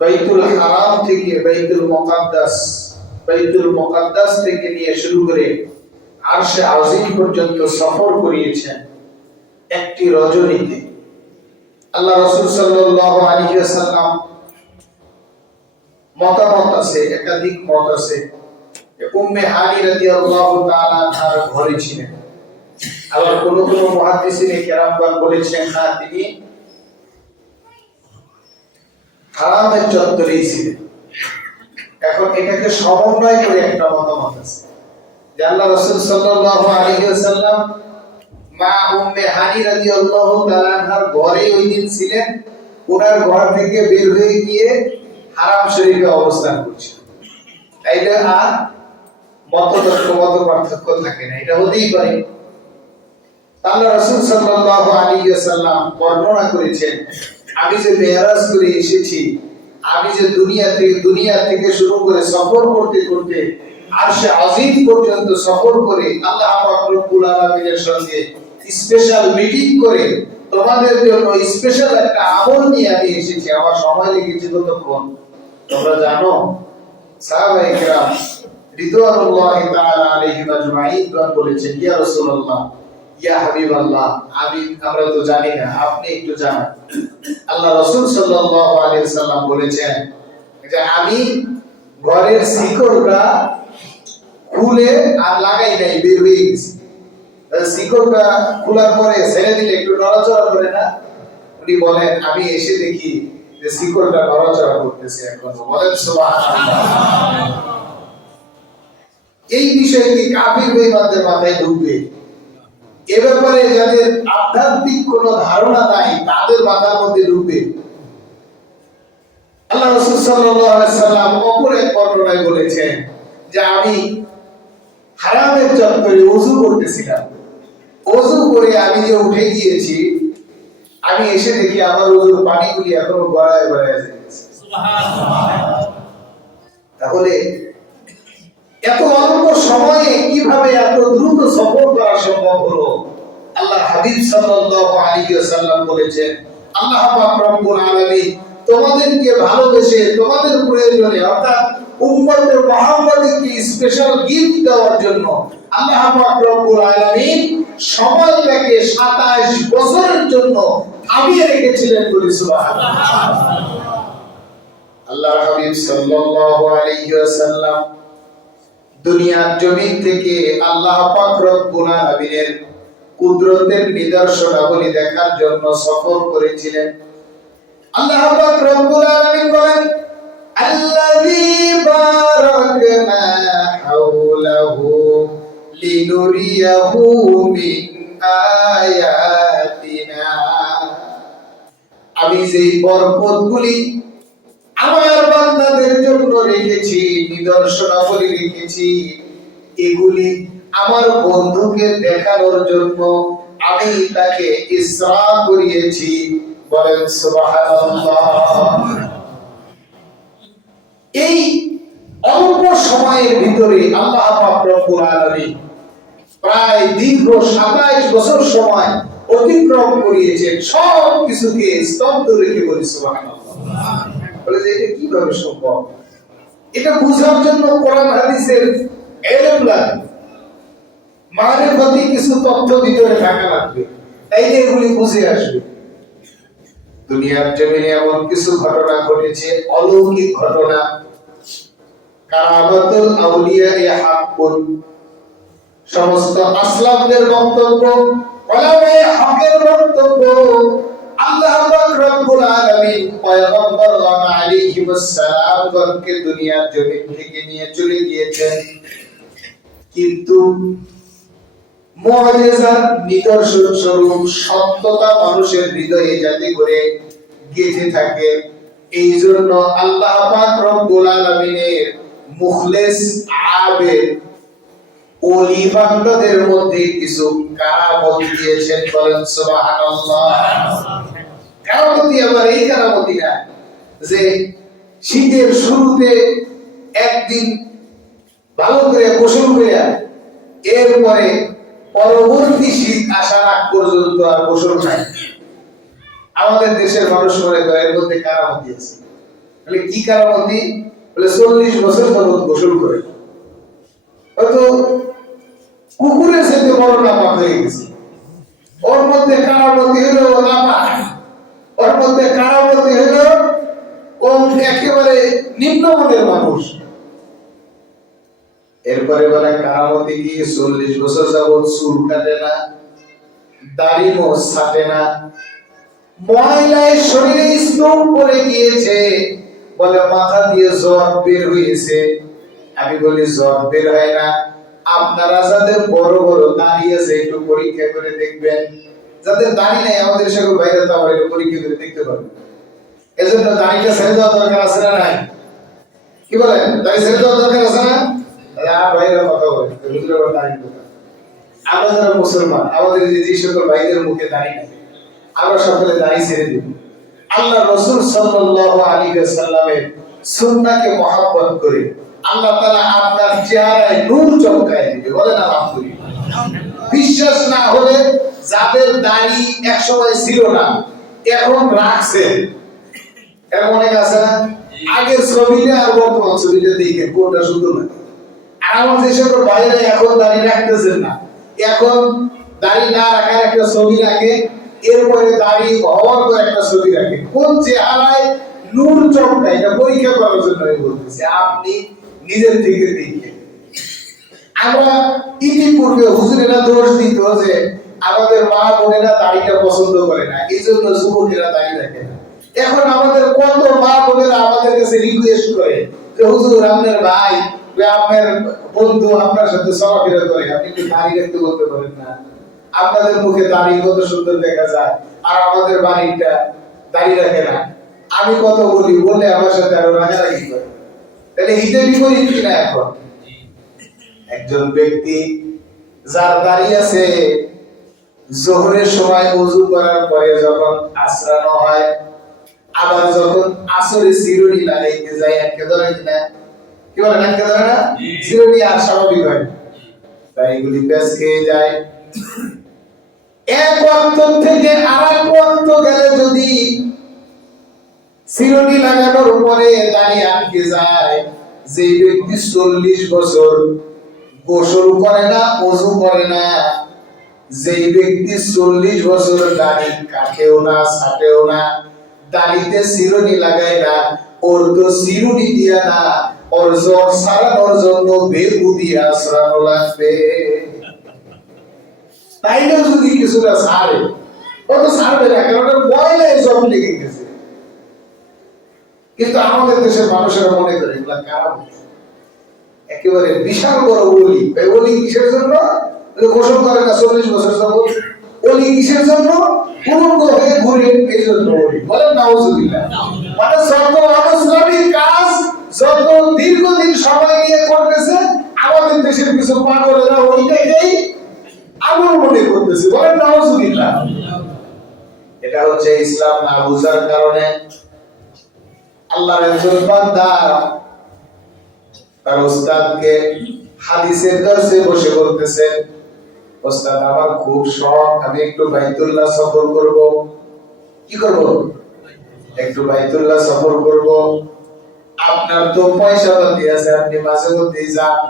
বাইতুল হারাম থেকে বাইতুল মুকাদ্দাস থেকে নিয়ে শুরু করে আরশে আজিম পর্যন্ত সফর করিয়েছেন একটি রজনীতে। আল্লাহ রাসূল সাল্লাল্লাহু আলাইহি ওয়াসাল্লাম মতামত আছে, একাধিক মত আছে। উম্মে হানি রাদিয়াল্লাহু তাআলা তার ঘরে ছিলেন। আবার কোন কোন মুহাদ্দিসিনে কেরামগণ বলেছেন না, তিনি হারামের চত্বরেই ছিলেন। এখন এটাকে সমন্বয় করে একটা মতামত আছে যে আল্লাহ রাসূল সাল্লাল্লাহু আলাইহি ওয়াসাল্লাম মা উম্মে হানি রাদিয়াল্লাহু তাআলা তার ঘরে ওই দিন ছিলেন, ওনার ঘর থেকে বের হয়ে গিয়ে হারাম শরীফে অবস্থান করছেন। এইটা আর মত পার্থক্য থাকে না, এটা হতেই পারে। আল্লাহ রাসূল সাল্লাল্লাহু আলাইহি ওয়াসাল্লাম বর্ণনা করেছেন, আমি যে মেরাজ করে এসেছি, আমি যে দুনিয়া থেকে শুরু করে সফর করতে করতে আরশে আজিম পর্যন্ত সফর করে আল্লাহ পাক রব্বুল আলামিনের সঙ্গে স্পেশাল মিটিং করে তোমাদের জন্য স্পেশাল একটা আমল নিয়ে আমি এসেছি। আমার সময় লেগেছে কতক্ষণ তোমরা জানো? সাহাবায়ে কেরাম রিদওয়ানুল্লাহি তাআলা আলাইহিম আজমাইন বলেছেন, ইয়া রাসূলুল্লাহ, ইয়া হাবিবাল্লাহ, আমরা তো জানি না, আপনি একটু জানান। আল্লাহ রাসূল সাল্লাল্লাহু আলাইহি ওয়াসাল্লাম বলেছেন যে আমি ঘরের শিকড়টা খুলে আর লাগাই নাই, বের হয়ে গেছি। শিকড়টা খোলার পরে ছেড়ে দিলে একটু নড়াচড়া করে না? উনি বলেন আমি এসে দেখি যে শিকড়টা নড়াচড়া করতেছে। এখন বলেন সুবহানাল্লাহ। এই বিষয়টি কাফির বেঈমানদের মাথায় ঢুকবে। এ ব্যাপারে যাদের আধ্যাত্মিক কোনো ধারণা নাই তাদের মাথার মধ্যে ঢুকবে। আল্লাহ রাসূল সাল্লাল্লাহু আলাইহি ওয়াসাল্লাম অপর এক বর্ণনায় বলেছেন যে আমি হারামের চত্বরে ওযু করতেছিলাম, ওযু করে আমি যে উঠে গিয়েছি, আমি এসে দেখি আমার ওযুর পানিগুলি এখনো গড়ায় গড়ায় যাচ্ছে। সুবহানাল্লাহ। তাহলে এত অল্প সময়ে কিভাবে এত দ্রুত সফর করা সম্ভব হলো? আল্লাহ হাবিব সাল্লাল্লাহু আলাইহি ওয়াসাল্লাম বলেছেন, আল্লাহ পাক রব্বুল আলামিন তোমাদেরকে ভালোবেসে তোমাদের প্রয়োজনে অর্থাৎ উম্মতে মুহাম্মাদীকে স্পেশাল গিফট দেওয়ার জন্য আল্লাহ পাক রব্বুল আলামিন সময়টাকে 27 বছরের জন্য থামিয়ে রেখেছিলেন বলে সুবহানাল্লাহ। আল্লাহ হাবিব সাল্লাল্লাহু আলাইহি ওয়াসাল্লাম দুনিয়ার জমিন থেকে আল্লাহ পাক রব্বুল আলামিনের কুদরতের নিদর্শনাবলী দেখার জন্য সফর করেছিলেন। আল্লাহ পাক রব্বুল আলামিন বলেন, আল্লাযী বারাকনা হাওলাহু লিনুরিয়াহু মিন আয়াতিনা। আমি যেই বরকতগুলি আমার বান্দাদের জন্য রেখেছি, নিদর্শনাবলী রেখেছি, এগুলি আমার বন্ধুকে দেখানোর জন্য আমি তাকে ইসরা করিয়েছি। বলেন সুবহানাল্লাহ। এই অল্প সময়ের ভিতরে আল্লাহ পাক রব্বুল আলামিন প্রায় দীর্ঘ 27 বছর সময় অতিক্রম করিয়েছেন, সব কিছুকে স্তব্ধ রেখে। বলি সুবহানাল্লাহ। বলে যে এটা কিভাবে সম্ভব? এটা বোঝার জন্য কোরআন হাদিসের ইলম লাগবে, মারিফতি কিছু তথ্য ভিতরে থাকা লাগবে, তাইলে এগুলি বুঝে আসবে। দুনিয়ার জমিনে এমন কিছু ঘটনা ঘটেছে, অলৌকিক ঘটনা। কারামাতুল আউলিয়া হাক্কুন, সমস্ত আসলাফদের বক্তব্য, উলামায়ে হকের বক্তব্য, আল্লাহ পাক রব্বুল আলামিন পয়গম্বরগণ আলাইহিস সালামগণকে দুনিয়ার জমিন থেকে নিয়ে চলে গিয়েছেন, কিন্তু মুআজিজার নিদর্শন স্বরূপ সত্যতা মানুষের হৃদয়ে যাতে করে গেঁথে থাকে, এই জন্য আল্লাহ পাক রব্বুল আলামিনের মুখলেস আবেদ ওলি বান্দাদের মধ্যে কিছু কারামত দিয়েছেন। বলেন সুবহানাল্লাহ। কারামতি আবার এই কারামতি না যে শীতের শুরুতে একদিন ভালো করে গোসল করে এরপরে পরবর্তী শীত আসার আগ পর্যন্ত আর গোসল নাই। আমাদের দেশের মানুষ মনে করে এর মধ্যে কারামতি আছে। বলে কি কারামতি? বলে 40 বছর যাবত গোসল করে হয়তো কুকুরের সাথে বড় নাপাক হয়ে গেছে। ওর মধ্যে কারামতি হলো নাপাক, ওর মধ্যে কারামতি হলো ও একেবারে নিম্নমানের মানুষ। এরপরে বলে কারামতি কি 40 বছর যাবত চুল কাটে না, দাড়ি মোছ ছাটে না, ময়লায় শরীরে স্তূপ পড়ে গিয়েছে, বলে মাথা দিয়ে জ্বর বের হয়েছে। আমি বলি জ্বর বের হয় না, আপনারা যাদের বড় বড় দাড়ি আছে একটু পরীক্ষা করে দেখবেন। যাদের দাড়ি নাই আমাদের সকল ভাইরা তো আবার একটু পরীক্ষা করে দেখতে পারবে। এজন্য দাড়িটা ছেড়ে দেওয়া দরকার আছে না নাই? কি বলেন, দাড়ি ছেড়ে দেওয়া দরকার আছে না? ভাইরা কথা বলে দাড়ি কথা। আমরা যারা মুসলমান, আমাদের যে সকল ভাইদের মুখে দাড়ি নাই, আমরা সকলে দাড়ি ছেড়ে দিব। আল্লাহ রাসূল সাল্লাল্লাহু আলাইহি ওয়াসাল্লামের সুন্নাহকে মহব্বত করে আল্লাহ তাআলা আপনার চেহারায় নূর চমকায় দিবে। বলেন আলহামদুলিল্লাহ। বিশ্বাস না হলে যাদের দাড়ি একসময় ছিল না এখন রাখছে, এরকম অনেক আছে না? আগের ছবিটা আর বর্তমান ছবিটা দেখে কোনটা সুন্দর লাগে? আর আমার যে সকল ভাইরা এখন দাড়ি রাখতেছেন না, এখন দাড়ি না রাখার একটা ছবি রাখে, এরপরে দাড়ি হওয়ার পর একটা ছবি রাখে। কোন চেহারায় নূর চমকায় এটা পরীক্ষা করার জন্য আমি বলতেছি, আপনি নিজের থেকে দেখেন। আমরা ইতিপূর্বে হুজুরেরা দোষ দিত যে আমাদের মা বোনেরা দাড়িটা পছন্দ করে না, এই জন্য যুবকেরা দাড়ি রাখে না। এখন আমাদের কত মা বোনেরা আমাদের কাছে রিকোয়েস্ট করে যে হুজুর আপনার ভাই আপনার বন্ধু আপনার সাথে চলাফেরা করে, আপনি কি দাড়ি রাখতে বলতে পারেন না? আপনাদের মুখে দাড়ি কত সুন্দর দেখা যায়, আর আমাদের বাড়িটা দাড়ি রাখে না। আমি কত বলি, বলে আমার সাথে আরো রাগারাগি করে। তাহলে হিতে বিপরীত কিনা? এখন একজন ব্যক্তি যার দাড়ি আছে, জোহরের সময় ওযু করার পরে যখন আশ্রানো হয়, আবার যখন আসরে চিরুনি লাগাইতে যায়, আটকে ধরে কিনা? কি বলেন, আটকে ধরে না? চিরুনি আর স্বাভাবিক হয়, তাই এগুলি পেঁচ খেয়ে যায়। এক ওয়াক্ত থেকে আরেক ওয়াক্ত গেলে যদি চিরুনি লাগানোর পরে দাড়ি আটকে যায়, যে ব্যক্তি 40 বছর গোসল করে না, ওযু করে না, যে ব্যক্তি 40 বছর দাড়ি কাটেও না, ছাটেও না, দাড়িতে চিরুনি লাগায় না, ওর তো চিরুনি দিয়া না, ওর জ্বর সারানোর জন্য বেগু দিয়া আশ্রানো লাগবে। তাইলে যদি কিছুটা ছাড়ে, ও তো ছাড়বে না, কারণ ময়লায় জব লেগে গেছে। কিন্তু আমাদের দেশের মানুষেরা মনে করে এগুলা কারণ একেবারে বিশাল বড় ওলি। ওলি কিসের জন্য? গোসল করে না 40 বছর যাবত। ওলি কিসের জন্য? উলঙ্গ হয়ে ঘুরে, এই জন্য ওলি। বলেন নাউজুবিল্লাহ। মানে যত অনৈসলামিক কাজ যত দীর্ঘদিন সময় নিয়ে করতেছে, আমাদের দেশের কিছু পাগলেরা ওইটাই আমল মনে করতেছে। বলেন নাউজুবিল্লাহ। এটা হচ্ছে ইসলাম না বুঝার কারণে। আল্লাহর একজন বান্দা তার উস্তাদকে হাদিসের দর্শে বসে বলতেছেন, উস্তাদ আমার খুব শখ, আমি একটু বাইতুল্লাহ সফর করব। কি করব? একটু বাইতুল্লাহ সফর করব। আপনার তো পয়সা পাতি আছে, আপনি মাঝে মধ্যে যান,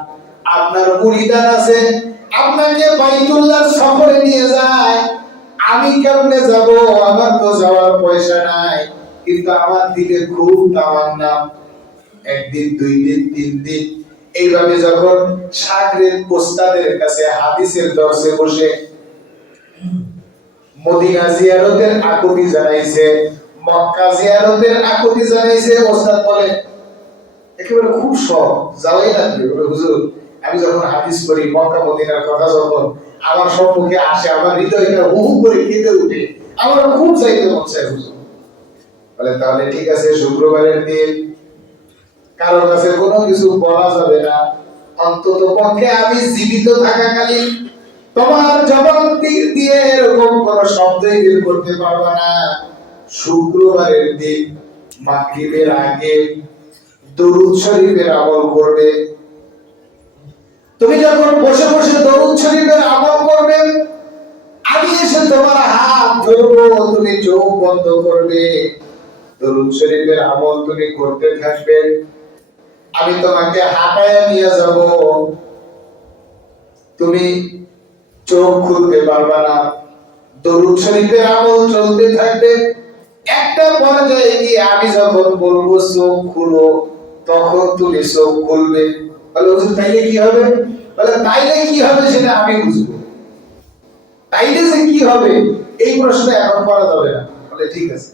আপনার মুরিদান আছে, আপনাকে বাইতুল্লাহ সফরে নিয়ে যায়। আমি কেমনে যাব? আমার তো যাওয়ার পয়সা নাই, কিন্তু আমার দিকে খুব তামান্না। একদিন, 2 দিন, 3 দিন এইভাবে যখন শাগরেদ ওস্তাদের কাছে হাদিসের দর্শে বসে মদিনা জিয়ারতের আকুতি জানাইছে, মক্কা জিয়ারতের আকুতি জানাইছে, ওস্তাদ বলে একেবারে খুব শখ, যাওয়াই লাগবে। বলে হুজুর আমি যখন হাদিস পড়ি, মক্কা মদিনার কথা যখন আমার সম্মুখে আসে, আমার হৃদয়টা হু হু করে কেঁদে ওঠে, আমার খুব যাইতে মন চায় হুজুর। বলে তাহলে ঠিক আছে, শুক্রবারের দিন কারো কাছে কোনো কিছু বলা যাবে না, অন্তত পক্ষে আমি জীবিত থাকাকালীন তোমার জবান দিয়ে এরকম কোন শব্দই বের করতে পারবা না। শুক্রবারের দিন মাগরিবের আগে দরুদ শরীফের আমল করবে। তুমি যখন বসে বসে দরুদ শরীফের আমল করবে, আমি এসে তোমার হাত ধরবো, তুমি চোখ বন্ধ করবে, দরুদ শরীফের আমল তুমি করতে থাকবে, আমি তোমাকে হাঁটায় নিয়ে যাব, তুমি চোখ খুলতে পারবা না, দরুদ শরীফের আমল চলতে থাকবে। একটা পর্যায়ে গিয়ে আমি যখন বলবো চোখ খুলো, তখন তুমি চোখ খুলবে। বলে হুজুর তাইলে কি হবে? বলে তাইলে কি হবে সেটা আমি বুঝবো, তাইলে যে কি হবে এই প্রশ্ন এখন করা যাবে না। বলে ঠিক আছে।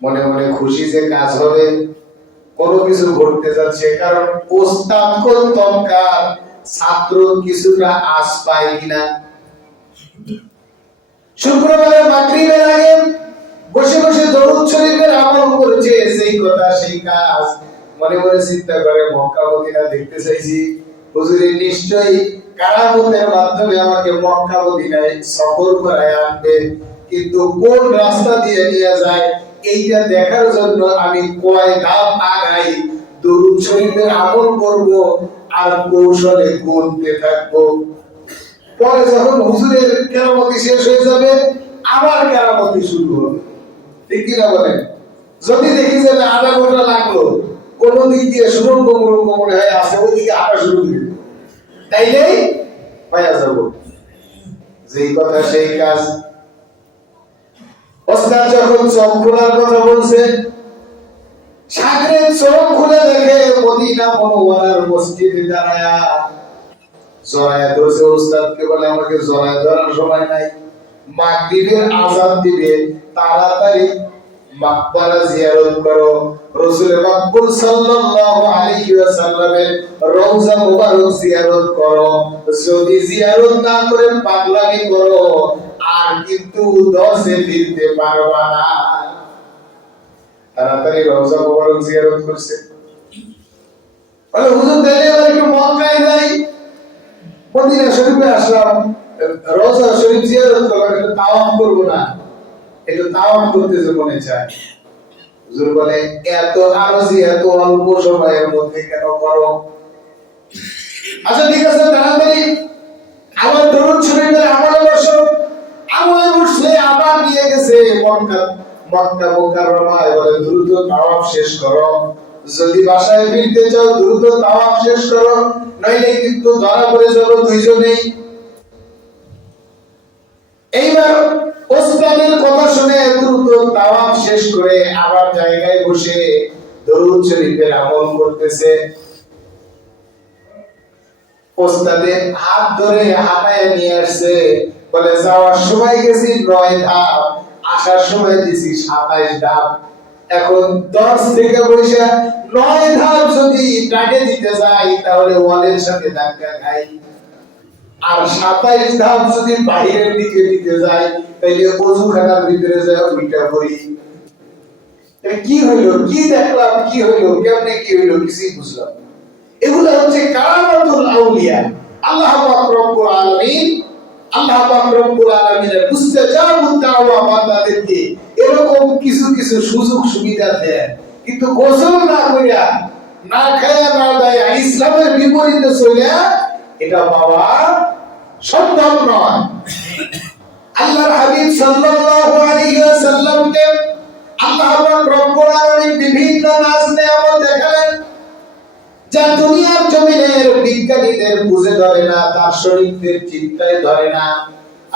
মনে মনে খুশি যে কাজ হবে, কোনো কিছু ঘটতে যাচ্ছে, কারণ ওস্তাদ কোন দরকার, ছাত্র কিছুটা আশ পায় কিনা। শুক্রবারে মাগরিবের আগে বসে বসে দরুদ শরীফের আমল করেছে, সেই কথা সেই কাজ। মনে মনে চিন্তা করে মক্কা মদিনা দেখতে চাইছি, হুজুরে নিশ্চয়ই কারামতের মাধ্যমে আমাকে মক্কা মদিনায় সফর করায় আনবে, কিন্তু কোন রাস্তা দিয়ে নিয়ে যায় এইটা দেখার জন্য আমি কয় ধাপ আগাই, দরুদ শরীফের আমল করব আর কৌশলে গুনতে থাকবো। পরে যখন হুজুরের কেরামতি শেষ হয়ে যাবে, আবার কেরামতি শুরু হবে। ঠিক কিনা বলেন? যদি দেখি যে আধা ঘন্টা লাগলো, কোন দিক দিয়ে সুরঙ্গ মুরঙ্গ মনে হয় আছে, ওইদিকে হাঁটা শুরু দিবে, তাইলেই পাইয়া যাব। যেই কথা সেই কাজ। ওস্তাদ যখন চোখ খোলার কথা বলছে, সাগরের চোখ খুলে দেখে মদিনা মুনাওয়ারার মসজিদে দাঁড়ায়া জড়ায় ধরছে। ওস্তাদকে বলে আমাকে জড়ায় ধরার সময় নাই, মাগরিবের আযান দিবে, তাড়াতাড়ি মাকবারা জিয়ারত করো, রাসূল মাকবুল সাল্লাল্লাহু আলাইহি ওয়াসাল্লামের রওজা মুবারক জিয়ারত করো। যদি জিয়ারত না করে পাগলামি করো, আর কিন্তু দশে ফিরতে পারবা না। তাড়াতাড়ি রওজা মুবারক জিয়ারত করছে। বলে হুজুর তাইলে এবার একটু মক্কায় যাই, মদিনা শরীফে আসলাম, রওজা শরীফ জিয়ারত করলাম, একটু তাওয়াফ করব না, একটু তাওয়াফ করতে যে মনে চায়। হুজুর বলে এত আরজি এত অল্প সময়ের মধ্যে কেন করো? আচ্ছা ঠিক আছে, তাড়াতাড়ি আবার দরুদ শরীফের আমলে বসো। আমলে বসলে আবার নিয়ে গেছে মক্কা মুকাররমায়, বলে দ্রুত তাওয়াফ শেষ করো, যদি বাসায় ফিরতে চাও দ্রুত তাওয়াফ শেষ করো, নইলে কিন্তু ধরা পড়ে যাবো দুইজনেই। এইবার ওস্তাদের কথা শুনে দ্রুত তাওয়াফ শেষ করে আবার জায়গায় বসে দরুদ শরীফের আমল করতেছে। ওস্তাদের হাত ধরে হাঁটায় নিয়ে আসছে, বলে যাওয়ার সময় গেছি 9 ধাপ, আসার সময় দিছি 27 ধাপ। এখন 10 থেকে বসে 9 ধাপ যদি টাকে দিতে যাই তাহলে ওয়ালের সাথে ধাক্কা খাই, আর 27 ধাপ যদি বাইরের দিকে দিতে যাই তাহলে ওযুখানার ভিতরে যায় উল্টা পড়ি। কি হইলো, কি দেখলাম, কি হইলো, কেমনে কি হইলো কিছুই বুঝলাম। এগুলো হচ্ছে কারামাতুল আউলিয়া। আল্লাহ পাক রব্বুল আলামিন, আল্লাহ পাক রব্বুল আলামিনের মুস্তাজাবুদ দাওয়া বান্দাদেরকে এরকম কিছু কিছু সুযোগ সুবিধা দেন, কিন্তু গোসল না কইরা, না খায়া না দায়া ইসলামের বিপরীতে চলে এটা পাওয়া সম্ভব নয়। আল্লাহর হাবিব সাল্লাল্লাহু আলাইহি ওয়াসাল্লামকে আল্লাহ পাক রব্বুল আলামিন বিভিন্ন নাজ নেয়ামত দেখালেন, যা দুনিয়ার জমিনের বিজ্ঞানীদের বুঝে ধরে না, দার্শনিকদের চিন্তায় ধরে না।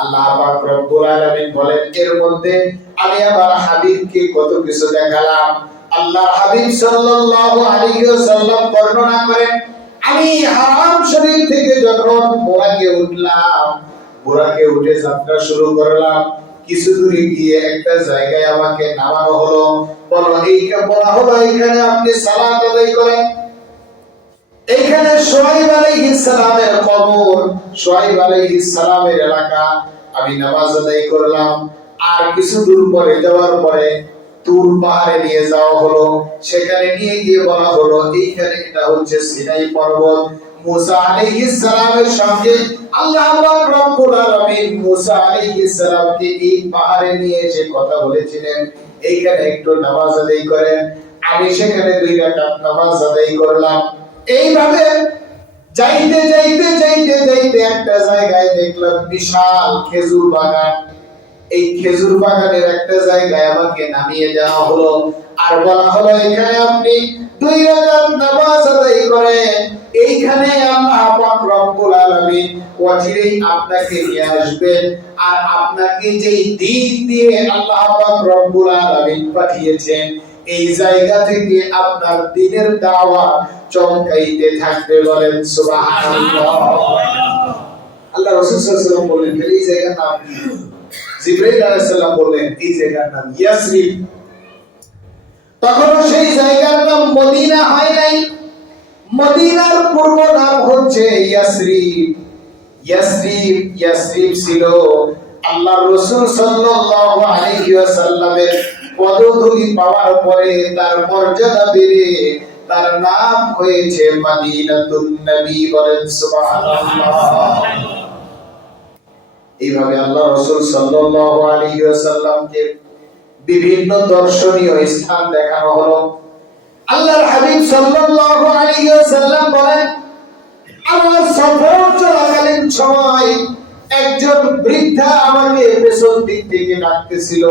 আল্লাহ পাক রব্বুল আলামিন বলেন, এর মধ্যে আমি আমার হাবিবকে কত কিছু দেখালাম। আল্লাহর হাবিব সাল্লাল্লাহু আলাইহি ওয়াসাল্লাম বর্ণনা করেন, আমি হারাম শরীফ থেকে যখন বোরাকে উঠলাম, বোরাকে উঠে যাত্রা শুরু করলাম, কিছু দূরে গিয়ে একটা জায়গায় আমাকে নামানো হলো, বলা হলো এখানে আপনি সালাত আদায় করেন। এখানে শুআয়ব আলাইহিস সালামের কবর, শুআয়ব আলাইহিস সালামের এলাকা, আমি নামাজ আদায় করলাম। আর কিছু দূর পরে যাওয়ার পরে তুর পাহাড়ে নিয়ে যাওয়া হলো, সেখানে নিয়ে গিয়ে বলা হলো এইখানে এটা হচ্ছে সিনাই পর্বত। মুসা আলাইহিস সালামের সঙ্গে আল্লাহ পাক রব্বুল আলামিন মুসা আলাইহিস সালামকে এই পাহাড়ে নিয়ে এসে কথা বলেছিলেন, এইখানে একটু নামাজ আদায় করেন। আমি সেখানে 2 রাকাত নামাজ আদায় করলাম। এইভাবে যাইতে যাইতে যাইতে যাইতে একটা জায়গায় দেখলাম বিশাল খেজুর বাগান। এই খেজুর বাগানের একটা জায়গায় আমাকে নামিয়ে দেওয়া হলো, আর বলা হলো এখানে আপনি 2 রাকাত নামাজ আদায় করেন। এইখানে আল্লাহ পাক রব্বুল আলামিন অচিরেই আপনাকে নিয়ে আসবেন, আর আপনাকে যেই দিন দিয়ে আল্লাহ পাক রব্বুল আলামিন পাঠিয়েছেন এই জায়গা থেকে আপনার দ্বীনের দাওয়াত চমকাইতে থাকবে। বলেন সুবহানাল্লাহ। আল্লাহ রাসূল সাল্লাল্লাহু আলাইহি ওয়াসাল্লাম বলেন এই জায়গার নাম কি? জিবরাইল আলাইহিস সালাম বললেন এই জায়গার নাম ইয়াসরিব। তখন সেই জায়গার নাম মদিনা হয় নাই, মদিনার পূর্ব নাম হচ্ছে ইয়াসরিব। ইয়াসরিব ইয়াসরিব ছিল আল্লাহর রাসূল সাল্লাল্লাহু আলাইহি ওয়াসাল্লামের পদধূলি পাওয়ার পরে তার মর্যাদা বেড়ে তার নাম হয়েছে মদিনাতুন নবী। বলেন সুবহানাল্লাহ। এইভাবে আল্লাহ রাসূল সাল্লাল্লাহু আলাইহি ওয়াসাল্লামকে বিভিন্ন দর্শনীয় স্থান দেখানো হলো। আল্লাহর হাবিব সাল্লাল্লাহু আলাইহি ওয়াসাল্লাম বলেন আমার সফর চলাকালীন সময় একজন বৃদ্ধা আমাকে পেছন দিক থেকে ডাকতেছিল।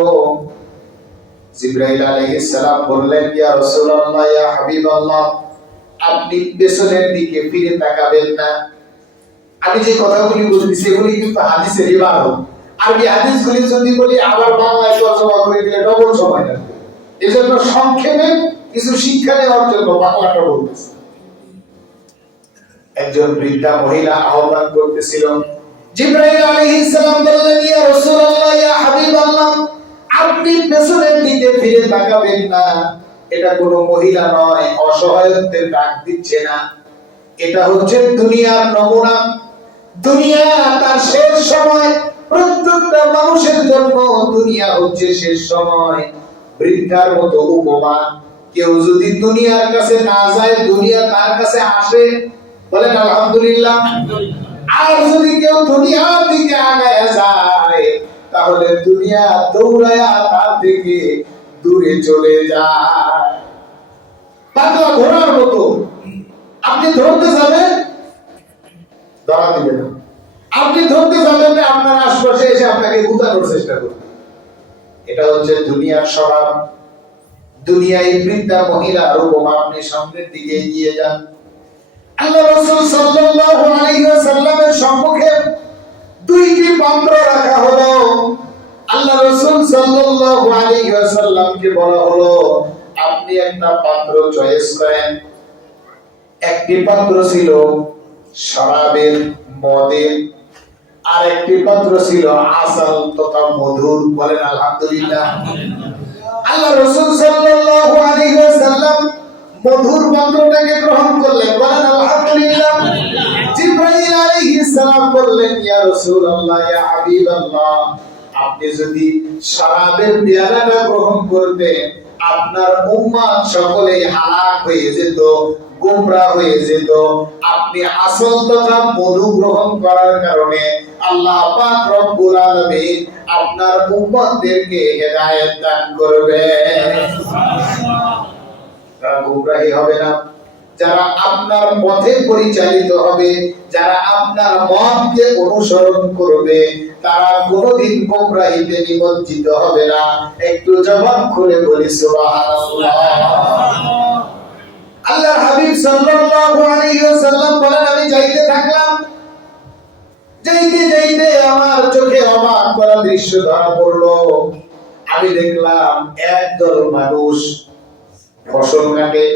জিবরাইল আলাইহিস সালাম বললেন ইয়া রাসূলুল্লাহ ইয়া হাবিবাল্লাহ আপনি পেছনের দিকে ফিরে তাকাবেন না। আমি যে কথাগুলি বলতেছি এগুলি কিন্তু হাদিসের ইবারত। আরবি হাদিসগুলি যদি বলি আবার বাংলায় তরজমা করে দিলে ডবল সময় লাগবে। এজন্য সংক্ষেপে কিছু শিক্ষা নেওয়ার জন্য বাংলাটা বলতেছি। একজন বৃদ্ধা মহিলা আহ্বান করতেছিল। জিবরাইল আলাইহিস সালাম বললেন ইয়া রাসূলুল্লাহ ইয়া হাবিবাল্লাহ আপনি পেছনের দিকে ফিরে তাকাবেন না। এটা কোনো মহিলা নয়, অসহায়ত্বের ডাক দিচ্ছে না। এটা হচ্ছে দুনিয়ার নমুনা। দুনিয়া তার শেষ সময়, প্রত্যেকটা মানুষের জন্য দুনিয়া হচ্ছে শেষ সময়। বৃদ্ধার মতো উপমা। কেউ যদি দুনিয়ার কাছে না যায় দুনিয়া তার কাছে আসে। বলেন আলহামদুলিল্লাহ। আর যদি কেউ দুনিয়ার দিকে আগায় যায় তাহলে দুনিয়া দৌড়ায়া তার থেকে দূরে চলে যায়। পাগলা ঘোড়ার মতো আপনি ধরতে যাবেন ধরা দিবে না, আপনি ধরতে যাবেন না আপনার আশপাশে এসে আপনাকে গুতানোর চেষ্টা করবে। এটা হচ্ছে দুনিয়ার স্বভাব। দুনিয়ায় বৃদ্ধা মহিলার উপমা। আপনি সামনের দিকে এগিয়ে যান। আল্লাহ রাসূল সাল্লাল্লাহু আলাইহি ওয়াসাল্লামের সম্মুখে 2টি পাত্র রাখা হলো। আল্লাহ রাসূল সাল্লাল্লাহু আলাইহি ওয়াসাল্লামকে বলা হলো আপনি একটা পাত্র চয়েস করেন। একটি পাত্র ছিল শরাবের, মদের, আর একটি পাত্র ছিল আসাল তথা মধুর। বলেন আলহামদুলিল্লাহ। আল্লাহ রাসূল সাল্লাল্লাহু আলাইহি ওয়াসাল্লাম মধুর পাত্রটাকে গ্রহণ করলেন। বলেন আলহামদুলিল্লাহ। জিবরাইল আলাইহিস সালাম বললেন ইয়া রাসূলুল্লাহ ইয়া হাবিবাল্লাহ আপনি যদি শরাবের পেয়ালাটা গ্রহণ করতেন আপনার উম্মত সকলেই হালাক হয়ে যেত, গোমরাহ হয়ে যেত। আপনি আসল তথা মধু গ্রহণ করার কারণে আল্লাহ পাক রব্বুল আলামিন আপনার উম্মতদেরকে হেদায়েত দান করবেন। তারা গোমরাহী হবে না, যারা আপনার পথে পরিচালিত হবে, যারা আপনার মতকে অনুসরণ করবে তারা কোনোদিন গোমরাহিতে নিমজ্জিত হবে না। একটু জবান খুলে বলি সুবহানাল্লাহ। আল্লাহর হাবিব সাল্লাল্লাহু আলাইহি ওয়াসাল্লাম বলেন আমি যাইতে থাকলাম। যাইতে যাইতে আমার চোখে অবাক করা দৃশ্য ধরা পড়লো। আমি দেখলাম একদল মানুষ ফসল কাটে।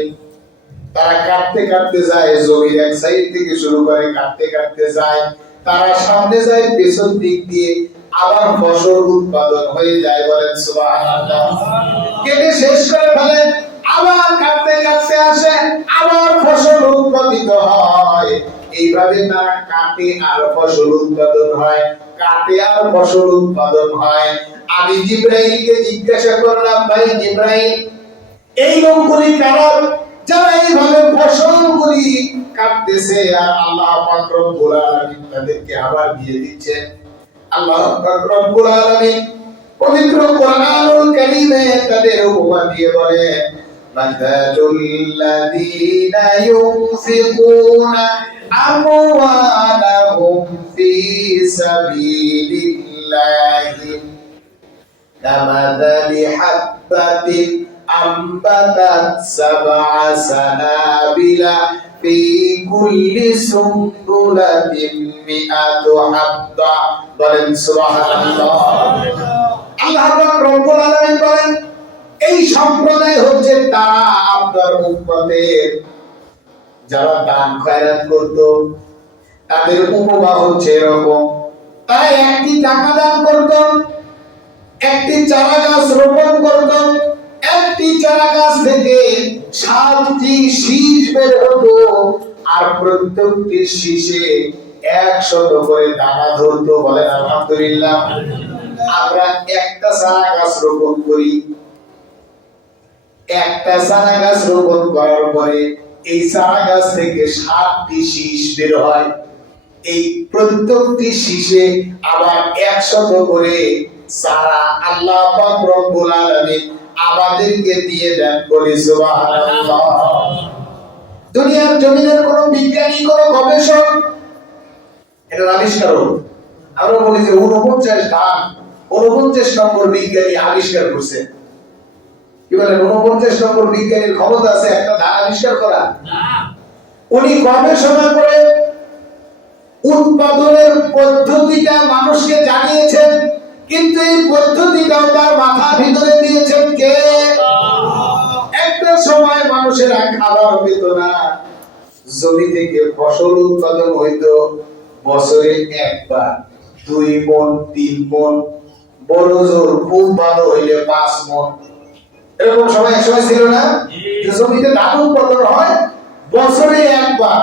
তারা কাটতে কাটতে যায়, জমির এক সাইড থেকে শুরু করে কাটতে কাটতে যায়। তারা সামনে যায় পেছন দিক দিয়ে, আবার ফসল উৎপাদন হয়ে যায়। বলেন সুবহানাল্লাহ। কেটে শেষ করে ফেলে, আবার কাটতে কাটতে আসে, আবার ফসল উৎপাদিত হয়। এইভাবে তারা কাটে আর ফসল উৎপাদন হয়, কাটে আর ফসল উৎপাদন হয়। আমি জিবরাইলকে জিজ্ঞাসা করলাম ভাই জিবরাইল এই লোকগুলি কারা যারা এইভাবে ফসলগুলি কাটতেছে আর আল্লাহ পাক রব্বুল আলামিন তাদেরকে আবার দিয়ে দিচ্ছেন। আল্লাহ পাক রব্বুল আলামিন পবিত্র কোরআনুল কারীমে তাদের উপমা দিয়ে বলেন মাযালুল্লাযীনা ইউনফিকুনা আমওয়ালাহুম ফি সাবিলিল্লাহি কামাদালি হাব্বাতিন আম্বাতাত সাবআ সানাবিলা ফি কুল্লি সুম্বুলাতিন মিআতু হাব্বা। বলেন সুবহানাল্লাহ। আল্লাহ পাক রব্বুল আলামিন বলেন এই সম্প্রদায় হচ্ছে তারা আপনার উম্মতের যারা দান খয়রাত করত, তাদের উপমা হচ্ছে এরকম। তারা একটি টাকা দান করত, একটি চারা গাছ রোপণ করত, একটি চারা গাছ থেকে 7টি শীষ বের হতো, আর প্রত্যেকটি শীষে 100 করে দানা ধরতো। বলেন আলহামদুলিল্লাহ। আমরা একটা চারা গাছ রোপণ করি, একটা চারা গাছ রোপণ করার পরে এই চারা গাছ থেকে 7টি শীষ বের হয়। এই প্রত্যেকটি শীষে আবার 100 করে চারা আল্লাহ পাক রব্বুল আলামিন আমাদেরকে দিয়ে দেন। বলি সুবহানাল্লাহ। দুনিয়ার জমিনের কোন বিজ্ঞানী, কোন গবেষক এটা আবিষ্কারক, আমরা বলি যে 49 নম্বর বিজ্ঞানী আবিষ্কার করছে। কি বলে 49 নম্বর বিজ্ঞানীর ক্ষমতা আছে একটা ধান আবিষ্কার করা? না। উনি গবেষণা করে উৎপাদনের পদ্ধতিটা মানুষকে জানিয়েছেন, কিন্তু এই পদ্ধতিটাও তার মাথার ভিতরে দিয়েছেন কে? একটা সময় মানুষেরা খাবার পেত না, জমি থেকে ফসল উৎপাদন হইতো বছরে একবার 2 মণ 3 মণ, বড় জোর খুব ভালো হইলে 5 মণ। এরকম সময় এক সময় ছিল না যে জমিতে ধান উৎপাদন হয় বছরে একবার,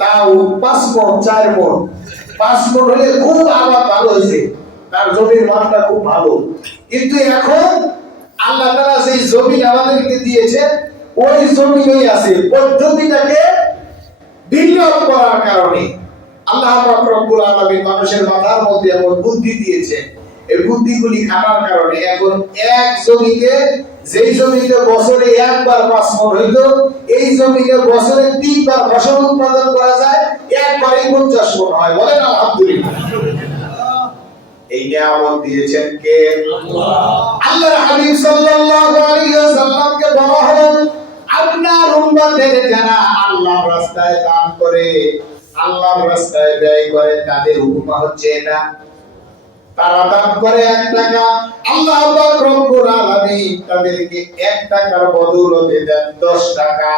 তাও 5 মণ 4 মণ। 5 মণ হলে খুব আবার ভালো হয়েছে, তার জমির মানটা খুব ভালো। কিন্তু এখন আল্লাহ তাআলা যে জমি আমাদেরকে দিয়েছে ওই জমিই আছে, পদ্ধতিটাকে বিনিয়োগ করার কারণে আল্লাহ পাক রব্বুল আলামিন মানুষের মাথার মধ্যে এমন বুদ্ধি দিয়েছে। এই বুদ্ধিগুলি খাটার কারণে এখন এক জমিতে, যেই জমিতে বছরে একবার 5 মণ হইতো, এই জমিতে বছরে 3 বার ফসল উৎপাদন করা যায়, একবারই 50 মণ হয়। বলেন আলহামদুলিল্লাহ। এই নিয়ামত দিয়েছেন কে? আল্লাহ। আল্লাহর হাবিব সাল্লাল্লাহু আলাইহি ওয়াসাল্লামকে বলা হলো আপনার উম্মতের যারা আল্লাহর রাস্তায় দান করে, আল্লাহর রাস্তায় ব্যয় করে, তাদের উপমা হচ্ছে এটা। তারা দান করে 1 টাকা, আল্লাহ পাক রব্বুল আলামিন তাদেরকে 1 টাকার বদৌলতে দেন 10 টাকা,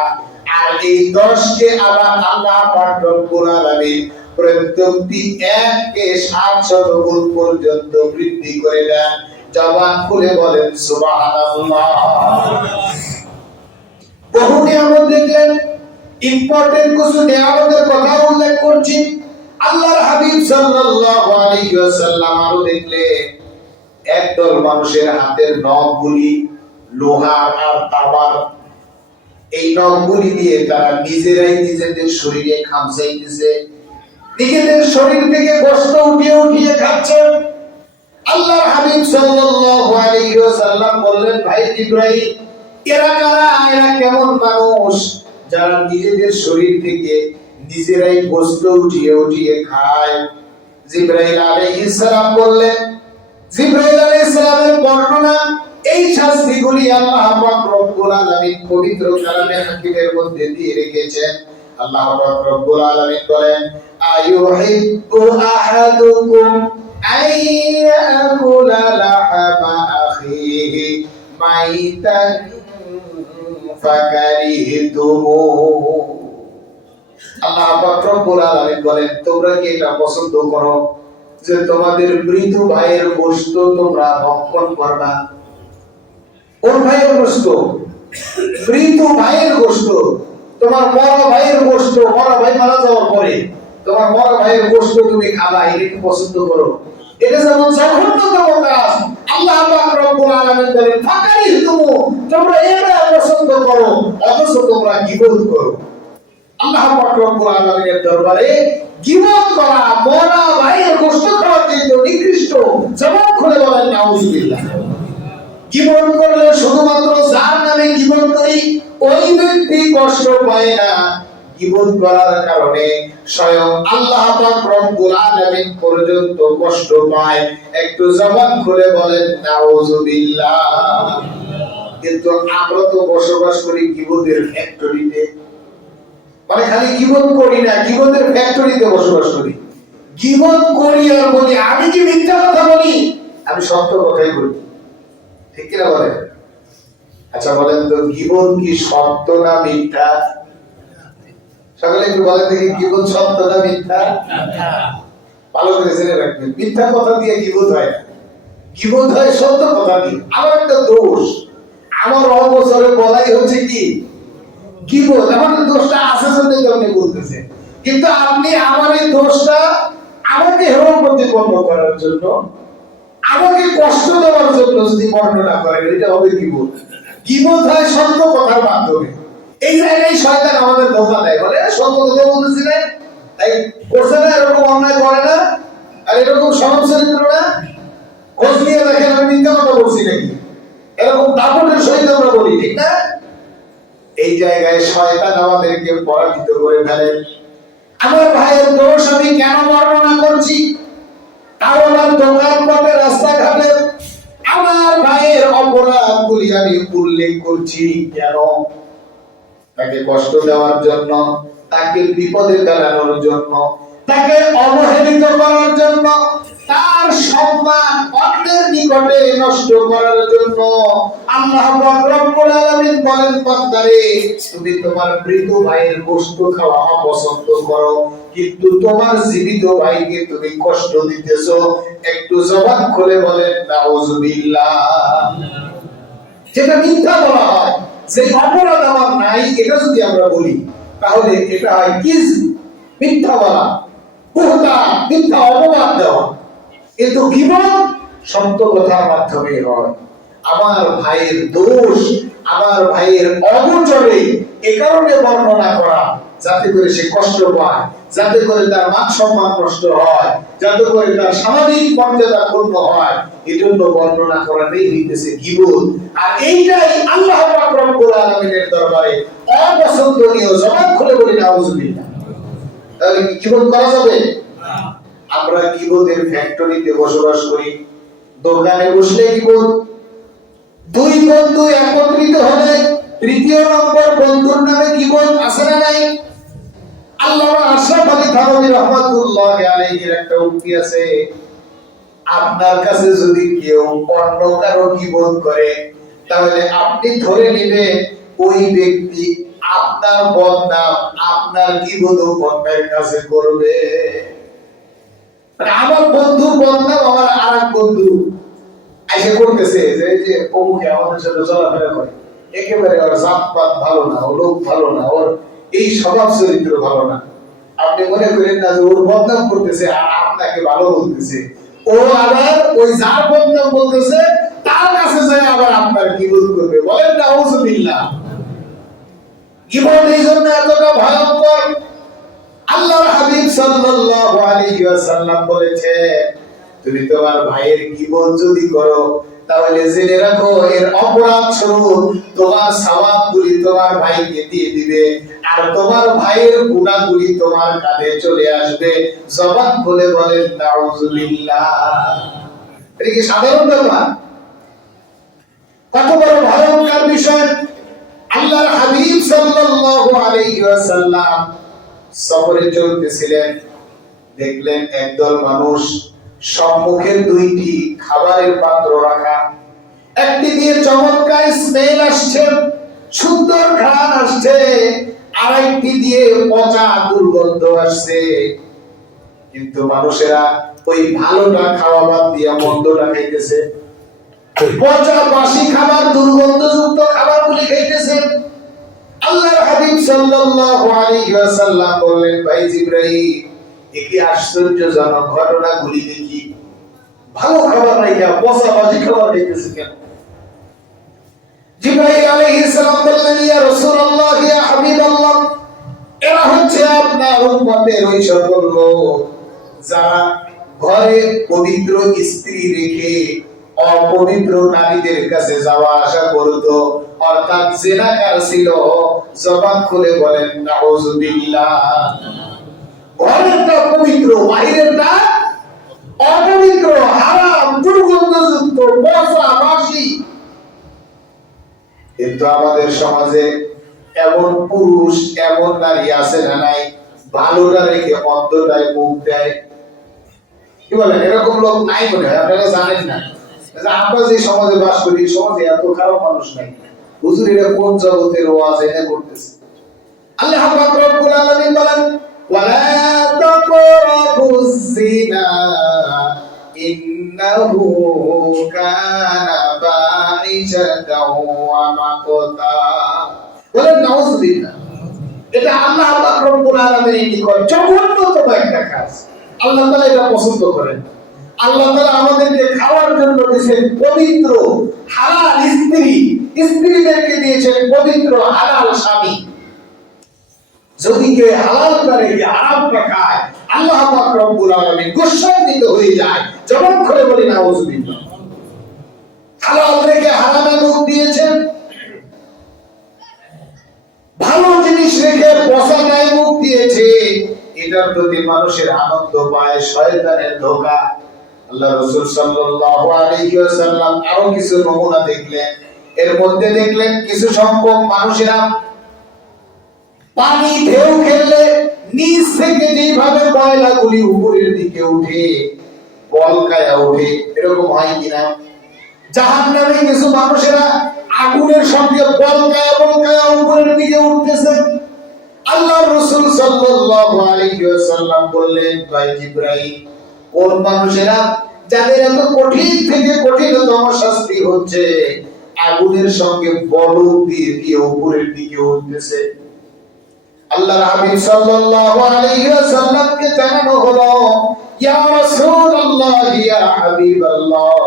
আর এই 10 কে আবার আল্লাহ পাক রব্বুল আলামিন প্রত্যেকটি 1 কে 700 গুণ পর্যন্ত বৃদ্ধি করে দেন। জবান খুলে বলেন সুবহানাল্লাহ। বহু নিয়ামত দেখলেন, ইম্পর্টেন্ট কিছু নিয়ামতের কথা উল্লেখ করছি। আল্লাহর হাবিব সাল্লাল্লাহু আলাইহি ওয়াসাল্লাম আরো দেখলেন একদল মানুষের হাতের নখগুলি লোহার আর তামার, এই নখগুলি দিয়ে তারা নিজেরাই নিজেদের শরীরে খামচাইতেছে, নিজেদের শরীর থেকে গোশত উঠিয়ে উঠিয়ে খাচ্ছেন। আল্লাহর হাবিব সাল্লাল্লাহু আলাইহি ওয়াসাল্লাম বললেন, ভাই জিবরাইল, এরা কারা? এরা কেমন মানুষ যারা নিজেদের শরীর থেকে নিজেরাই গোশত উঠিয়ে উঠিয়ে খায়? জিবরাইল আলাইহিস সালাম বললেন, জিবরাইল আলাইহিস সালামের বর্ণনা, এই শাস্তিগুলি আল্লাহ পাক রব্বুল আলামিন পবিত্র কালামে হাকিমের মধ্যে দিয়ে রেখেছেন। আল্লাহ পাক রব্বুল আলামিন বলেন, আয়ুহিব্বু আহাদুকুম আইয়াকুলা লাহমা আখিহি মাইতান ফাকারিহতুমু। আল্লাহ পাক রব্বুল আলামিন বলেন, তোমরা কি এটা পছন্দ করো যে তোমাদের মৃত ভাইয়ের গোশত তোমরা ভক্ষণ করবা? কোন ভাইয়ের গোশত? মৃত ভাইয়ের গোশত। তোমার মরা ভাইয়ের গোশত, মরা ভাই মারা যাওয়ার পরে তোমার মরা ভাইয়ের গোশত তুমি খাবা, এটা কি পছন্দ করো? এটা যেমন জঘন্যতম কাজ। আল্লাহ পাক রব্বুল আলামিন বলেন, ফাকারিহতুমু, তোমরা এটা পছন্দ করো, অথচ তোমরা গীবত করো। আল্লাহ পাক রব্বুল আলামিনের দরবারে গীবত করা, মরা ভাইয়ের গোশত খাওয়ার জন্য নিকৃষ্ট। জবান খুলে বলেন নাউজুবিল্লাহ। গীবত করলে শুধুমাত্র যার নামে গীবত করি ওই ব্যক্তি কষ্ট পায় না, গীবত করার কারণে স্বয়ং আল্লাহ পাক রব্বুল আলামিন পর্যন্ত কষ্ট পায়। একটু জবান খুলে বলেন নাউযুবিল্লাহ। কিন্তু আমরা তো বসবাস করি গীবতের ফ্যাক্টরিতে, মানে খালি গীবত করি না, গীবতের ফ্যাক্টরিতে বসবাস করি। গীবত করি আর বলি আমি কি মিথ্যা কথা বলি? আমি সত্য কথাই বলি, ঠিক কিনা বলেন? আচ্ছা বলেন তো, গীবত কি সত্য না মিথ্যা? সকলে একটু বলেন দেখি, গীবত সত্য না মিথ্যা? ভালো করে জেনে রাখবেন, মিথ্যা কথা দিয়ে গীবত হয় না, গীবত হয় সত্য কথা দিয়ে। আমার একটা দোষ, আমার অবসরে বলাই হচ্ছে কি গীবত। আমার দোষটা আছে জন্যই তো আপনি বলতেছেন, কিন্তু আপনি আমার এই দোষটা আমাকে হেয় প্রতিপন্ন করার জন্য, আমাকে কষ্ট দেওয়ার জন্য যদি বর্ণনা করেন, এটা হবে গীবত। গীবত হয় সত্য কথার মাধ্যমে। এই জায়গায় শয়তান আমাদের ধোঁকা দেয়, বলে সত্য কথা বলতেছি না, তাই করছে না, এরকম অন্যায় করে না, আর এরকম স্বভাব চরিত্র না, খোঁজ নিয়ে দেখেন আমি মিথ্যা কথা বলছি নাকি, এরকম দাপটের সহিত আমরা বলি, ঠিক না? এই জায়গায় শয়তান আমাদেরকে পরাজিত করে ফেলে। আমার ভাইয়ের দোষ আমি কেন বর্ণনা করছি? কারণ দোকানপাটে, রাস্তাঘাটে আমার ভাইয়ের অপরাধগুলি আমি উল্লেখ করছি কেন? তাকে কষ্ট দেওয়ার জন্য, তাকে বিপদে ফেলানোর জন্য, তাকে অবহেলিত করার জন্য, তার সম্মান অন্যের নিকটে নষ্ট করার জন্য। আল্লাহ পাক রব্বুল আলামিন বলেন, বান্দারে তুমি তোমার মৃত ভাইয়ের গোশত খাওয়া অপছন্দ করো, কিন্তু তোমার জীবিত ভাইকে তুমি কষ্ট দিতেছো। একটু জবান খুলে বলেন নাউযুবিল্লাহ। যেটা মিথ্যা বলা হয়, যে অপরাধ আমার নাই, এটা যদি আমরা বলি তাহলে এটা হয় কিযব, মিথ্যা বলা, বুহতান, মিথ্যা অপবাদ দেওয়া। কিন্তু গীবত সত্য কথার মাধ্যমে হয়। আমার ভাইয়ের দোষ, আমার ভাইয়ের অগোচরে এ কারণে বর্ণনা করা, যাতে করে সে কষ্ট পায়, যাতে করে তার মান সম্মান নষ্ট হয়, যাতে করে তার সামাজিক মর্যাদা ক্ষুণ্ণ হয়, এজন্য বর্ণনা করাটাই হইতেছে গীবত। আর এইটাই আল্লাহ পাক রব্বুল আলামিনের দরবারে অপছন্দনীয়। জবান খুলে বলি নাউযুবিল্লাহ। তাহলে কি গীবত করা যাবে? আমরা গীবতের ফ্যাক্টরিতে বসবাস করি, দোকানে বসলে গীবত, দুই বন্ধু একত্রিত হলে তৃতীয় নম্বর বন্ধুর নামে গীবত, আছে না নাই? আল্লামা আশরাফ আলী থানভী রাহমাতুল্লাহি আলাইহির একটা উক্তি আছে, আপনার কাছে যদি কেউ অন্য কারো গীবত করে, তাহলে আপনি ধরে নেবেন ওই ব্যক্তি আপনার বদনাম, আপনার গীবত ও বদনামের কাছে করবে। আমার বন্ধু বদনাম আমার আরেক বন্ধু এসে করতেছে, যে অমুকে আমাদের সাথে চলাফেরা করে, একেবারে ওর জাতপাত ভালো না, ওর লোক ভালো না, ওর এই স্বভাব চরিত্র ভালো না। আপনি মনে করেন না যে ওর বদনাম করতেছে আর আপনাকে ভালো বলতেছে, ও আবার ওই যার বদনাম বলতেছে তার কাছে যায় আবার আপনার গীবত করবে। বলেন নাউযুবিল্লাহ। গীবত এই জন্য এতটা ভয়ঙ্কর, আল্লাহর হাবিব সাল্লাল্লাহু আলাইহি ওয়াসাল্লাম বলেছে, তুমি তোমার ভাইয়ের গীবত যদি করো, তাহলে জেনে রাখো এর অপরাধ স্বরূপ তোমার সওয়াবগুলি তোমার ভাইকে দিয়ে দিবে, আর তোমার ভাইয়ের গুনাহগুলি তোমার কাঁধে চলে আসবে। জবান খুলে বলেন নাউযুবিল্লাহ। এটা কি সাধারণ ব্যাপার? কত বড় ভয়ঙ্কর বিষয়! আল্লাহর হাবিব সাল্লাল্লাহু আলাইহি ওয়াসাল্লাম সফরে চলতেছিলেন, দেখলেন একদল মানুষ সম্মুখে দুইটি খাবারের পাত্র রাখা, একটি দিয়ে চমৎকার স্মেল আসছে, সুন্দর ঘ্রাণ আসছে, আরেকটি দিয়ে পচা দুর্গন্ধ আসছে। কিন্তু মানুষেরা ওই ভালোটা খাওয়া বাদ দিয়ে মন্দটা খাইতেছে, পচা বাসি খাবার, দুর্গন্ধযুক্ত খাবারগুলি খাইতেছে। আল্লাহর হাবিব সাল্লাল্লাহু আলাইহি ওয়াসাল্লাম বললেন, ভাই জিবরাইল, কি আশ্চর্যজনক ঘটনাগুলি দেখি, ভালো খাবার রাইখা পচা বাসি খাবার খাইতেছে কেন? জিবরাইল আলাইহিস সালাম বললেন, ইয়া রাসূলুল্লাহ, ইয়া হাবিবাল্লাহ, এরা হচ্ছে আপনার উম্মতের ওই সকল লোক যারা ঘরে পবিত্র স্ত্রী রেখে অপবিত্র নারীদের কাছে যাওয়া আসা করতো, অর্থাৎ জিনাকার ছিল, জবান খুলে বলেন নাউজুবিল্লাহ। ঘরেরটা পবিত্র, বাইরেরটা অপবিত্র, হারাম, দুর্গন্ধযুক্ত, পচা, বাসি। কিন্তু আমাদের সমাজে এমন পুরুষ, এমন নারী আছে না নাই, ভালোটা রেখে মন্দটায় মুখ দেয়। কি বলেন, এরকম লোক নাই মনে হয়? আপনারা জানেন না আমরা যে সমাজে বাস করি, সমাজে এত খারাপ মানুষ নাই। হুজুর এরা কোন জগতের ওয়াজ এনে করতেছে? আল্লাহ পাক রব্বুল আলামিন বলেন, ওয়ালা তাকরাবুজ জিনা ইন্নাহু কানা ফাহিশাতাও ওয়া মাকতা। বলেন নাউজুবিল্লাহ। এটা আল্লাহ পাক রব্বুল আলামিনের নিকট জঘন্যতম একটা কাজ। আল্লাহ তাআলা এটা পছন্দ করেন। আল্লাহ তাআলা আমাদেরকে খাওয়ার জন্য দিয়েছেন পবিত্র হালাল স্ত্রী, স্ত্রীদেরকে দিয়েছেন পবিত্র হালাল স্বামী। যদি কেউ হালালটা রেখে হারামটা খায়, আল্লাহ পাক রব্বুল আলামিন গোসান্বিত হয়ে যায়। জবান খুলে বলি নাউজুবিল্লাহ। হালাল রেখে হারামে মুখ দিয়েছেন, ভালো জিনিস রেখে পচা গায়ে মুখ দিয়েছে। এটার প্রতি মানুষের আনন্দ পায়, শয়তানের ধোঁকা। আল্লাহ রাসূল সাল্লাল্লাহু আলাইহি ওয়াসাল্লাম আরো কিছু নমুনা দেখলেন। এর মধ্যে দেখলেন কিছু সংখ্যক মানুষেরা পানি ঢেউ খেললে নিচ থেকে যেভাবে ময়লাগুলি উপরের দিকে উঠে, বলকায়া ওঠে, এরকম হয় কিনা? জাহান্নামে কিছু মানুষেরা আগুনের সঙ্গে বলকায়া বলকায়া উপরের দিকে উঠতেছে। আল্লাহ রাসূল সাল্লাল্লাহু আলাইহি ওয়াসাল্লাম বললেন, ভাই জিবরাইল, কোন মানুষেরা যাদের এত কঠিন থেকে কঠিনতম শাস্তি হচ্ছে, আগুনের সঙ্গে বলক দিয়ে দিয়ে উপরের দিকে উঠতেছে। আল্লাহর হাবিব সাল্লাল্লাহু আলাইহি ওয়াসাল্লামকে জানানো হলো, ইয়া রাসূলুল্লাহ, ইয়া হাবিবাল্লাহ,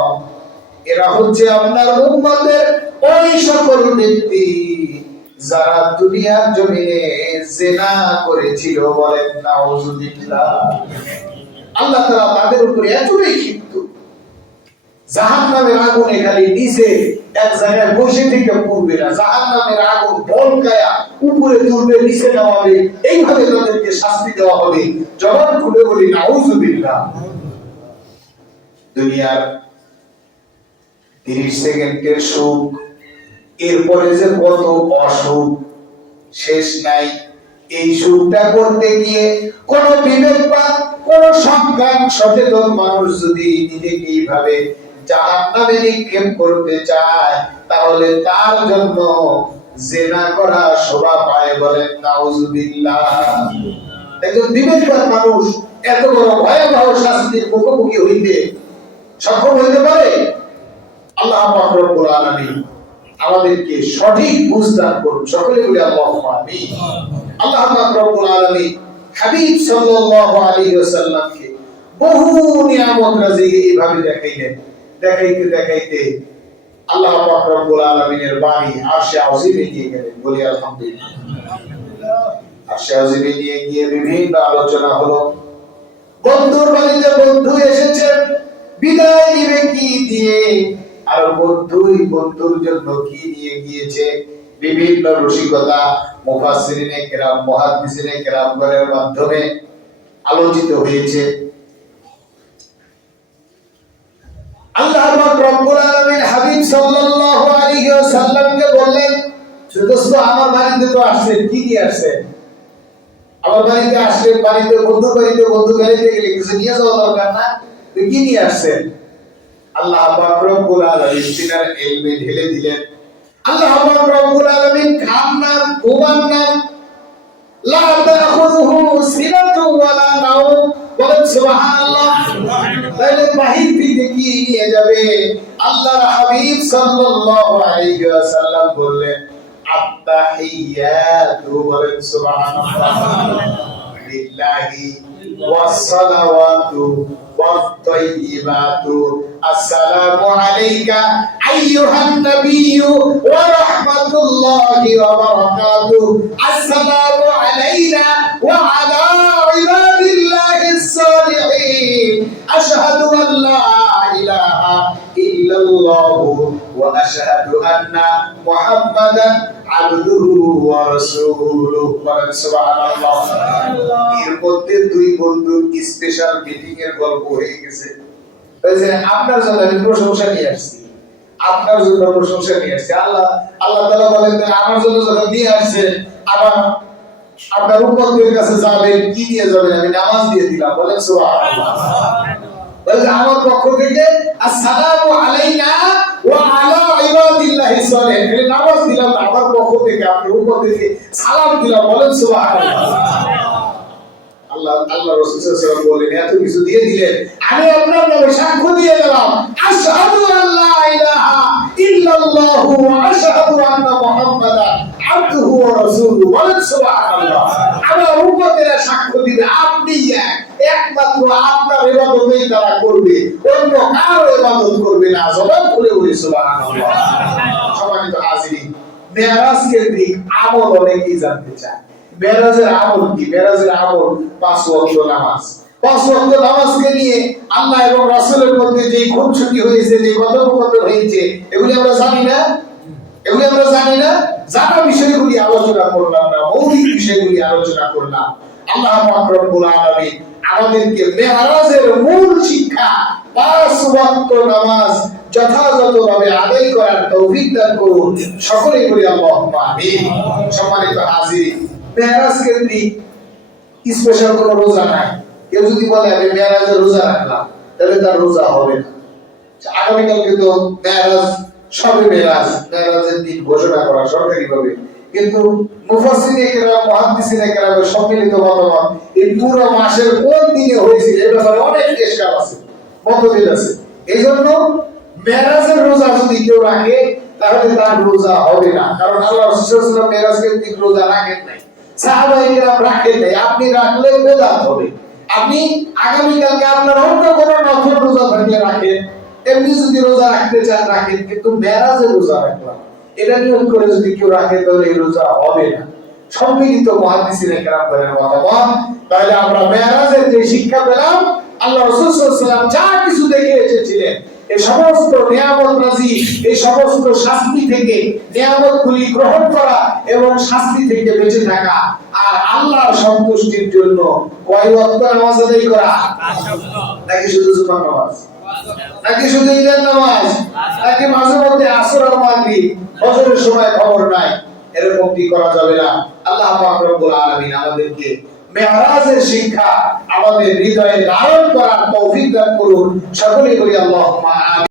এরা হচ্ছে আপনার উম্মতের ওই সকল ব্যক্তি যারা দুনিয়ার জমিনে জিনা করেছিল। বলেন নাউজুবিল্লাহ। আল্লাহ তাআলা তাদের উপরে এতই ক্ষিপ্ত, জাহান্নামের আগুন এখানে নিচে এক জায়গায় বসে থেকে পড়বে না, জাহান্নামের আগুন বলকায়া উপরে তুলবে, নিচে নামাবে, এইভাবে তাদেরকে শাস্তি দেওয়া হবে। জবান খুলে বলি নাউজুবিল্লাহ। দুনিয়ার 30 সেকেন্ডের সুখ, এরপরে যে কত অসুখ, শেষ নাই। এই সুখটা করতে গিয়ে কোন বিবেকবান, কোন সজ্ঞান সচেতন মানুষ যদি নিজেকে এইভাবে জাহান্নামে নিক্ষেপ করতে চায়, তাহলে তার জন্য জিনা করা শোভা পায়। বলেন নাউজুবিল্লাহ। একজন বিবেকবান মানুষ এত বড় ভয়াবহ শাস্তির মুখোমুখি হইতে সক্ষম হইতে পারে? আল্লাহ পাক রব্বুল আলামিন আমাদেরকে সঠিক বুঝ দান করুন। সকলে বলি আল্লাহুম্মা আমিন। আল্লাহ পাক রব্বুল আলামিন হাবিব সাল্লাল্লাহু আলাইহি ওয়াসাল্লামকে বহু নিয়ামত রাজিকে এইভাবে দেখাইলেন। দেখাইতে দেখাইতে আল্লাহ পাক রব্বুল আলামিনের বাণী আরশে আজিমে নিয়ে গেলেন। বলি আলহামদুলিল্লাহ। আরশে আজিমে নিয়ে গিয়ে বিভিন্ন আলোচনা হলো। বন্ধুর বাড়িতে বন্ধু এসেছে, বিদায় দিবে কি দিয়ে, আর বন্ধুই বন্ধুর জন্য কি নিয়ে গিয়েছে, বিভিন্ন রসিকতা মুফাসসিরিনে কেরাম, মুহাদ্দিসিনে কেরামগণের মাধ্যমে আলোচিত হয়েছে। আল্লাহ পাক রব্বুল আলামিন হাবিব সাল্লাল্লাহু আলাইহি ওয়াসাল্লামকে বললেন, দোস্ত আমার বাড়িতে তো আসছেন, কি নিয়ে আসছেন? আমার বাড়িতে আসলেন, বাড়িতে বন্ধু বাড়িতে গেলে কিছু নিয়ে যাওয়া দরকার না? তো কি নিয়ে আসছেন? আল্লাহ পাক রব্বুল আলামিন তিনার ইলমে ঢেলে দিলেন। আল্লাহ পাক রব্বুল আলামিন খান না, ঘুমান না, লা তাখুযুহু সিনাতু ওয়ালা নাওম। বলেন সুবহানাল্লাহ। তাহলে বাহির থেকে কি নিয়ে যাবে? আল্লাহর হাবিব সাল্লাল্লাহু আলাইহি ওয়াসাল্লাম বললেন, আত-তাহিয়াতু। বলেন সুবহানাল্লাহ। লিল্লাহি ওয়াস-সালাওয়াতু ওয়াত-তাইয়্যিবাতু। আসসালামু আলাইকা আইয়ুহান নাবিয়্যু ওয়া রাহমাতুল্লাহি ওয়া বারাকাতুহু। আসসালামু আলাইনা ওয়া আলা ইবাদিল্লাহিস সালিহিন। আশহাদু আল্লা ইলাহা ইল্লাল্লাহু ওয়া আশহাদু আন্না মুহাম্মাদান আবদুহু ওয়া রাসূলুহু। বলেন সুবহানাল্লাহ। এর মধ্যে দুই বন্ধুর স্পেশাল মিটিং এর গল্প হয়ে গেছে। তাই যে আপনার জন্য আমি প্রশংসা নিয়ে আসছি, আপনার জন্য প্রশংসা নিয়ে আসছি। আল্লাহ তাআলা বলেন আমার জন্য যখন নিয়ে আসছে, আপনার উম্মতের কাছে যাবেন, কি নিয়ে যাবেন? আমি নামাজ দিয়ে দিলাম। বলেন সুবহানাল্লাহ। বলে আমার পক্ষ থেকে আসসালামু আলাইনা ওয়া আলা ইবাদিল্লাহি সালিহিন, এই নামাজ দিলাম আমার পক্ষ থেকে, আপনার উম্মতকে সালাম দিলাম। বলেন সুবহানাল্লাহ। আল্লাহ রাসূল সাল্লাল্লাহু আলাইহি ওয়াসাল্লাম বলেন এত কিছু দিয়ে দিলেন, আমি আপনার নামে সাক্ষ্য দিয়ে দিলাম, আশহাদু আল্লা ইলাহা ইল্লাল্লাহু ওয়া আশহাদু আন্না মুহাম্মাদান আবদুহু ওয়া রাসূলুহু। বলেন সুবহানাল্লাহ। আমার উম্মতেরা সাক্ষ্য দিবে আপনি একমাত্র আপনার ইবাদতই তারা করবে, অন্য কারো ইবাদত করবে না। জবান খুলে বলি সুবহানাল্লাহ। সম্মানিত হাজিরিন, মেরাজ কেন্দ্রিক আমল অনেকেই জানতে চায়। মেরাজের আমল কি? মেরাজের আমল 5 ওয়াক্ত নামাজ। 5 ওয়াক্ত নামাজকে নিয়ে আল্লাহ এবং রাসূলের মধ্যে যে খুনসুটি হয়েছে, যে কথোপকথন হয়েছে, এগুলি আমরা জানি না। জানা বিষয়গুলি আলোচনা করলাম না, মৌলিক বিষয়গুলি আলোচনা করলাম। আল্লাহ পাক রব্বুল আলামিন আমাদেরকে মেরাজের মূল শিক্ষা 5 ওয়াক্ত নামাজ যথাযথভাবে আদায় করার তৌফিক দান করুন। সকলেই বলি আল্লাহুম্মা আমিন। সম্মানিত হাজিরিন, মেরাজ কেন্দ্রিক স্পেশাল কোনো রোজা নাই। কেউ যদি বলে আমি মেরাজের রোজা রাখলাম, তাহলে তার রোজা হবে না। আগামীকালকে তো মেরাজ, সবে মেরাজের দিন ঘোষণা করা সরকারিভাবে, কিন্তু মুফাসসিরিনে কেরাম, মুহাদ্দিসিনে কেরামের সম্মিলিত মতামত এই পুরো মাসের কোন দিনে হয়েছিল এই ব্যাপারে অনেক ইশকাল আছে, মতভেদ আছে। এইজন্য মেরাজের রোজা যদি কেউ রাখে তাহলে তার রোজা হবে না, কারণ আল্লাহ রাসূল সাল্লাল্লাহু আলাইহি ওয়াসাল্লাম মেরাজ কেন্দ্রিক রোজা রাখেন নাই, সাহাবায়ে কেরাম রাখেন নাই। আপনি রাখলে বেদাত হবে। আপনি আগামীকালকে আপনার অন্য কোনো নফল রোজা ধরে রাখেন, এমনি যদি রোজা রাখতে চান রাখেন, কিন্তু মেরাজের রোজা রাখলাম এটা নিয়ত করে যদি কেউ রাখে তাহলে এই রোজা হবে না। সম্মিলিত মুহাদ্দিসিনে কেরামের মতামত। তাহলে আমরা মেরাজের যে শিক্ষা পেলাম, আল্লাহ রাসূল সাল্লাল্লাহু আলাইহি ওয়াসাল্লাম যা কিছু দেখে এসেছিলেন, এই সমস্ত নিয়ামত রাজি, এই সমস্ত শাস্তি থেকে নিয়ামতগুলি গ্রহণ করা এবং শাস্তি থেকে বেঁচে থাকা, আর আল্লাহর সন্তুষ্টির জন্য কয় ওয়াক্ত নামাজ আদায় করা, নাকি শুধু জুমার নামাজ, নাকি শুধু ঈদের নামাজ, নাকি মাঝে মধ্যে আসর আর মাগরিব, ফজরের সময় খবর নাই, এরকমটি করা যাবে না। আল্লাহ পাক রব্বুল আলামিন আমাদেরকে মেরাজের শিক্ষা আমাদের হৃদয়ে ধারণ করার তৌফিক দান করুন। সকলেই বলি আল্লাহুম্মা আমিন।